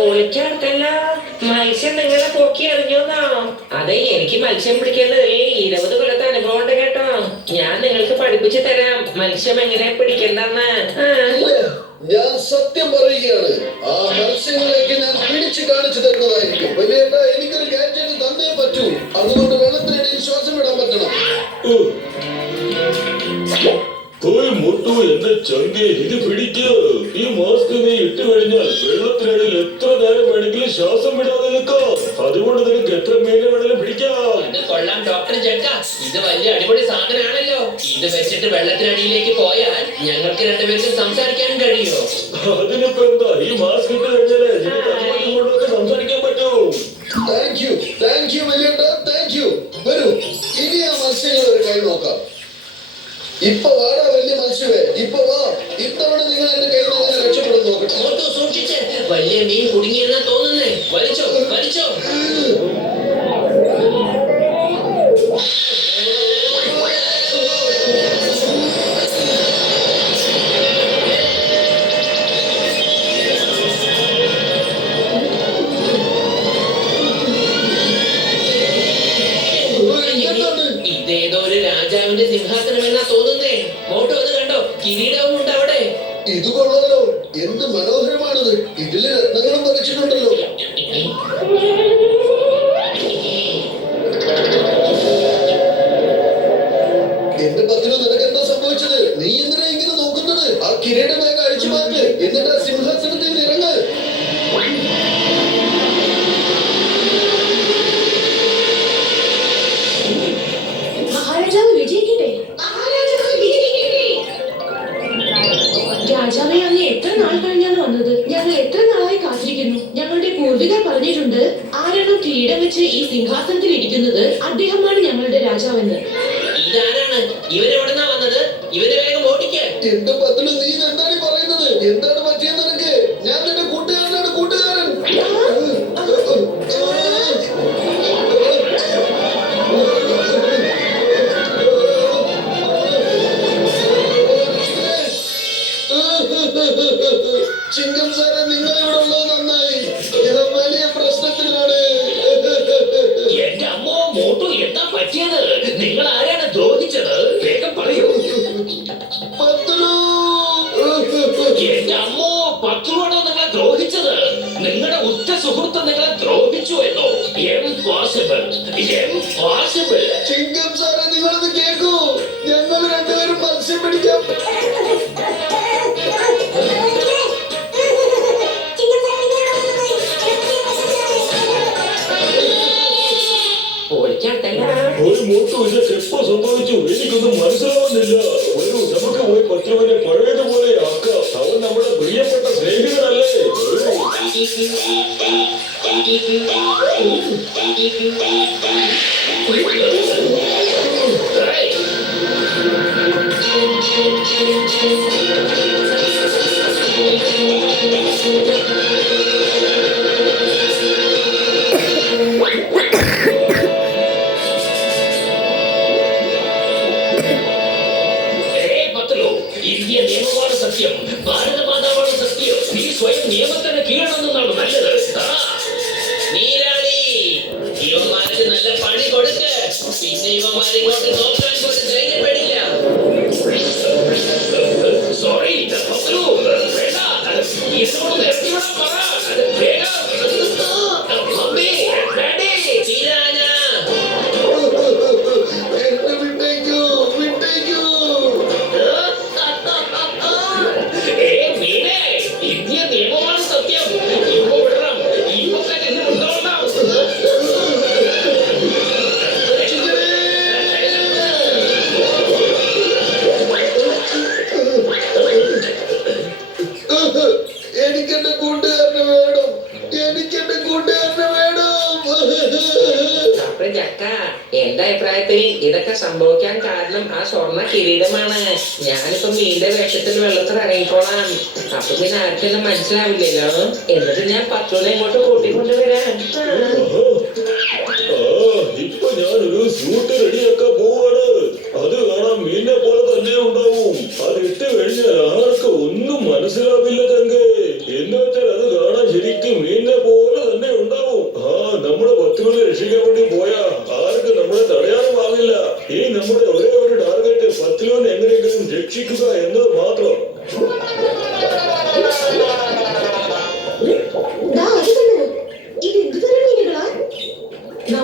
ഓളിക്കടുത്തല്ല മത്സ്യം നിങ്ങളെ പൊക്കി എറിഞ്ഞോന്നാ. അതെ, എനിക്ക് മത്സ്യം പിടിക്കുന്നത് 20 കൊല്ലത്തെ അനുഭവം ഉണ്ട് കേട്ടോ. ഞാൻ നിങ്ങൾക്ക് പഠിപ്പിച്ചു തരാം മത്സ്യം എങ്ങനെ പിടിക്കണ്ടെന്ന്. ഞാൻ സത്യം പറയുകയാണ്, ആ മത്സ്യങ്ങളെയൊക്കെ ഞാൻ പിടിച്ചു കാണിച്ചു തരുന്നതായിരിക്കും. വലിയേട്ടാ, എനിക്കൊരു ഗാഡ്ജറ്റ് തന്നേ പറ്റൂ. അതുകൊണ്ട് വെള്ളത്തിനിടയിൽ ശ്വാസം വിടാൻ പറ്റണം. മുട്ടു എന്റെ ചങ്കെ ഇത് പിടിക്കൂ. ഈ മാസ്ക് നീ ഇട്ട് കഴിഞ്ഞാൽ വെള്ളത്തിനിടയിൽ എത്ര നേരം വേണമെങ്കിലും ശ്വാസം വിടാതെ നിൽക്കാം. അതുകൊണ്ട് നിനക്ക് എത്ര മീനെ വേണമെങ്കിലും പിടിക്കാം. ഇത് കൊള്ളാം ഡോക്ടർ ജക്ക, ഇത് വലിയ അടിപൊളി സാധനമാണല്ലോ. ഇത് വെച്ചിട്ട് വെള്ളത്തിനടിയിലേക്ക് പോയാൽ ഞങ്ങൾക്ക് രണ്ടുപേർക്കും സംസാരിക്കാനും കഴിയുമോ? അതിനിപ്പോ എന്താ, ഈ മാസ്ക് ഇട്ട് കഴിഞ്ഞാലേ കൊണ്ടൊക്കെ സംസാരിക്കാൻ പറ്റൂ. താങ്ക് യു വലിയേട്ടാ, താങ്ക് യു. വരൂ, ഇനി ആ മത്സ്യങ്ങൾ ഒരു കൈ നോക്കാം. ഇപ്പൊ വാടാ വലിയ മത്സ്യമേ, ഇപ്പൊ വാ. ഇത്തവണ നിങ്ങൾ എന്റെ കയ്യിൽ നിന്ന് രക്ഷപ്പെടും നോക്കട്ടെ. ഓട്ടോ സൂക്ഷിച്ച്, വലിയ മീൻ കുടുങ്ങിയെന്നാ തോന്നുന്നേ. വലിച്ചോ വലിച്ചോ. ഇതേതോ ഒരു രാജാവിന്റെ സിംഹാസനമെന്നാ തോന്നുന്നേ. മോട്ടോ അത് കണ്ടോ, കിരീടവും ഉണ്ട് അവിടെ. ഇത് കൊള്ളാലോ, എന്ത് മനോഹരമാണത്. ഇതില് രത്നങ്ങളും പതിച്ചിട്ടുണ്ടല്ലോ. എന്റെ പത്തിനു നിനക്ക് എന്താ സംഭവിച്ചത്? നീ എന്തിനാ ഇങ്ങനെ നോക്കുന്നത്? ആ കിരീടം വേഗം അഴിച്ചു മാറ്റ്, എന്നിട്ട് ആ സിംഹാസനത്തിൽ നിന്ന് ഇറങ്ങ്. മഹാരാജാവ് വിജയിക്കട്ടെ. രാജാവേ, അങ്ങ് എത്ര നാൾ കഴിഞ്ഞാണ് വന്നത്? ഞങ്ങൾ എത്ര നാളായി കാത്തിരിക്കുന്നു. ഞങ്ങളുടെ പൂർവികർ പറഞ്ഞിട്ടുണ്ട്, ആരാണോ കിരീടം വെച്ച് ഈ സിംഹാസനത്തിൽ ഇരിക്കുന്നത് അദ്ദേഹമാണ് ഞങ്ങളുടെ രാജാവെന്ന്. ഇതാരാണ്? ഇവരെവിടുന്നാ വന്നത്? ഇവരെ വേഗം ഓടിക്ക. എന്റെ പത്തിനു നീ എന്താണ് പറയുന്നത്? എന്താണ് പറ്റിയത് നിനക്ക്? ഞാൻ നിന്റെ കൂട്ടുകാരനാണ്, കൂട്ടുകാരൻ. ചിങ്കം സാറെ, നിങ്ങൾ ഇവിടെ ഉള്ളത് നന്നായി. ഞാൻ വലിയ പ്രശ്നത്തിലാണ്. എന്റെ അമ്മോ മോട്ടു, എന്താ പറ്റിയത്? നിങ്ങൾ ആരാണ് ദ്രോഹിച്ചത്? വേഗം പറയൂ. പത്തിനു. എന്റെ അമ്മോ, പത്രുവാണോ നിങ്ങളെ ദ്രോഹിച്ചത്? നിങ്ങളുടെ ഉറ്റ സുഹൃത്ത് നിങ്ങളെ ദ്രോഹിച്ചു എന്നോ? Impossible. Impossible. ചിങ്കം സാറെ, നിങ്ങളൊന്ന് കേൾക്കൂ. ഞങ്ങൾ രണ്ടുപേരും മത്സ്യം പിടിക്കാം. ഒരു മുട്ടു ഇതൊക്കെ എപ്പോ സംഭവിച്ചു? എനിക്കൊന്നും മനസ്സിലാവുന്നില്ല. ഒരു നമുക്ക് പോയി പത്രുവിനെ പഴയതുപോലെ ആക്കാം. അവൻ നമ്മുടെ പ്രിയപ്പെട്ട സ്നേഹിതനല്ലേ? ഇന്ത്യ നിയമമാണ് സത്യം, ഭാരതമാതാവാണ് സത്യം. നീ സ്വയം നിയമത്തിന് കീഴടങ്ങുന്നതാണ് നല്ലത്. നീരാളി, ഇവന്മാർക്ക് നല്ല പണി കൊടുക്ക്. പിന്നെ ഇവന്മാരിങ്ങോട്ട് നോക്കാൻ പോലും ധൈര്യപ്പെടില്ല. സോറി വേണ്ട, ഇതോട് എത്തിവിടാൻ പറ. വേഗം മമ്മി, ഡാഡി, ചീരാന. എന്നെ വിട്ടേക്കൂ, വിട്ടേക്കൂ. ഇന്ത്യ നിയമമാണ് സത്യം. ഇപ്പൊ വിടണം, ഇപ്പൊ തന്നെ ഉണ്ടാവണം. എനിക്കെന്റെ കൂട്ടുകാരനെ വേണം, എനിക്കെന്റെ കൂട്ടുകാരനെ വേണം. ഡോക്ടർ ജക്ക, എന്റെ അഭിപ്രായത്തിൽ ഇതൊക്കെ സംഭവിക്കാൻ കാരണം ആ സ്വർണ്ണ കിരീടമാണ്. ഞാനിപ്പോ മീന്റെ വേഷത്തിൽ വെള്ളത്തിൽ ഇറങ്ങിക്കോളാം. അപ്പൊ പിന്നെ ആർക്കൊന്നും മനസ്സിലാവില്ലല്ലോ. എന്നിട്ട് ഞാൻ പത്തുനെ ഇങ്ങോട്ട് കൂട്ടിക്കൊണ്ടുവരാം. ഇപ്പൊ ഞാനൊരു സ്യൂട്ട് റെഡിയാക്കാൻ പോവാണ്. അത് കാണാൻ മീനെ പോലെ തന്നെ ഉണ്ടാവും. അത് ഇട്ട് കഴിഞ്ഞാൽ ആർക്കും ഒന്നും മനസ്സിലാവില്ല ചങ്കേ. എന്ന് വെച്ചാൽ അത് കാണാൻ ശരിക്കും മീനെ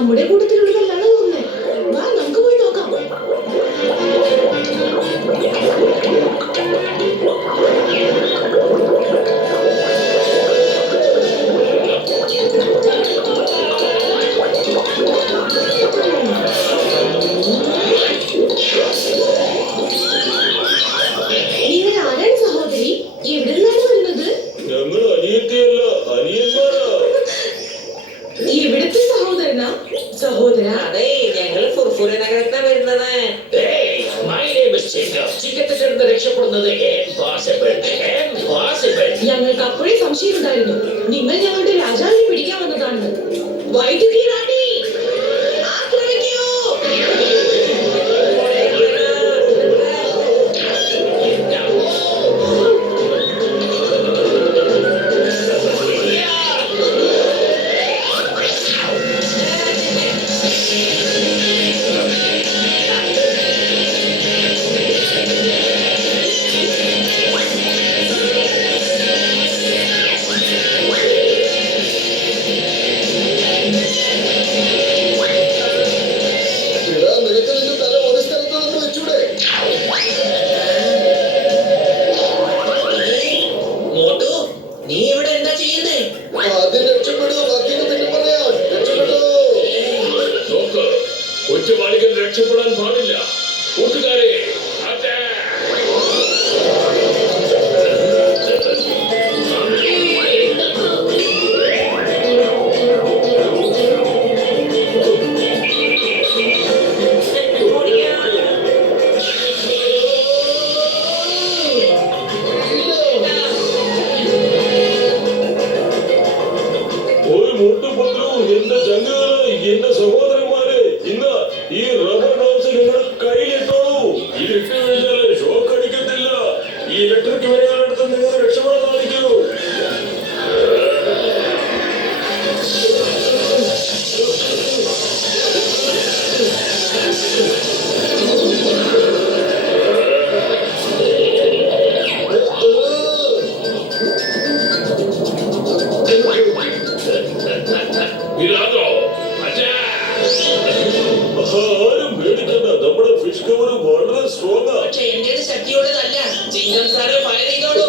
നമ്മുടെ കൂട്ടത്തിലുള്ളതല്ലാണോ തോന്നുന്നേ? വാ നമുക്ക് പോയി നോക്കാം. നിങ്ങൾ ആരാണ് സഹോദരി? എവിടെ നിന്നാണ് വരുന്നത്? ഞങ്ങൾ അനിയത്തിയല്ല, അനിയന്മാരാ. ഇവിടുത്തെ സഹോദരനാ? സഹോദര അതെ, ഞങ്ങള് ഫുർഫുര നഗരത്താ വരുന്നത്. ചിക്കത്തിൽ നിന്ന് രക്ഷപ്പെടുന്നത് ഞങ്ങൾക്ക് അപ്പോഴേ സംശയമുണ്ടായിരുന്നു നിങ്ങൾ ഞങ്ങളുടെ രാജാവിനെ പിടിക്കാൻ വന്നതാണെന്ന്. വൈദ്യുതി റാണി, ആക്രമിക്കൂ! എടാ, നിനക്ക് നിന്റെ തല ഒരു സ്ഥലത്ത് നിന്ന് വെച്ചൂടെ? മോട്ടു, നീ ഇവിടെ എന്താ ചെയ്യുന്നേ? ആദ്യം രക്ഷപ്പെടൂ, ബാക്കിയൊക്കെ പിന്നെ പറയാം. രക്ഷപ്പെടൂ. നോക്ക്, കുറ്റവാളികൾ രക്ഷപ്പെടാൻ പാടില്ല. കൂട്ടുകാരെ, ഒരു മുട്ടുപൊത്രു, എന്റെ ചങ്ങുകള്, എന്റെ സഹോദരന്മാരെ, ഇന്ന് ഈ റബ്ബർ ഗ്ലൗസ് നിങ്ങൾ കയ്യിലിട്ടോളൂ. ഇത് ഇട്ട് കഴിഞ്ഞാൽ ഷോക്ക് അടിക്കത്തില്ല. ഈ ഇലക്ട്രിക് വയറുകളെടുത്ത് നിങ്ങൾ രക്ഷപ്പെടാൻ സാധിക്കൂ. ഇതാണോ? ആരും പേടിക്കണ്ട, നമ്മുടെ ഫിഷ് കവർ വളരെ സ്ട്രോങ്ങാ. പക്ഷെ എന്റെ ശക്തിയുള്ളതല്ല. ചിങ്കം സാറ് ഫയർ ചെയ്തോളൂ.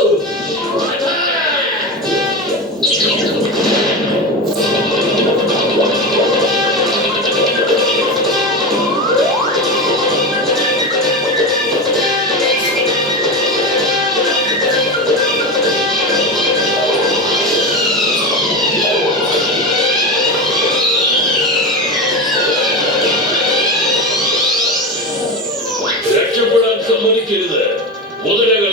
രക്ഷപ്പെടാൻ സമ്മതിക്കരുത്. മുതലകൾ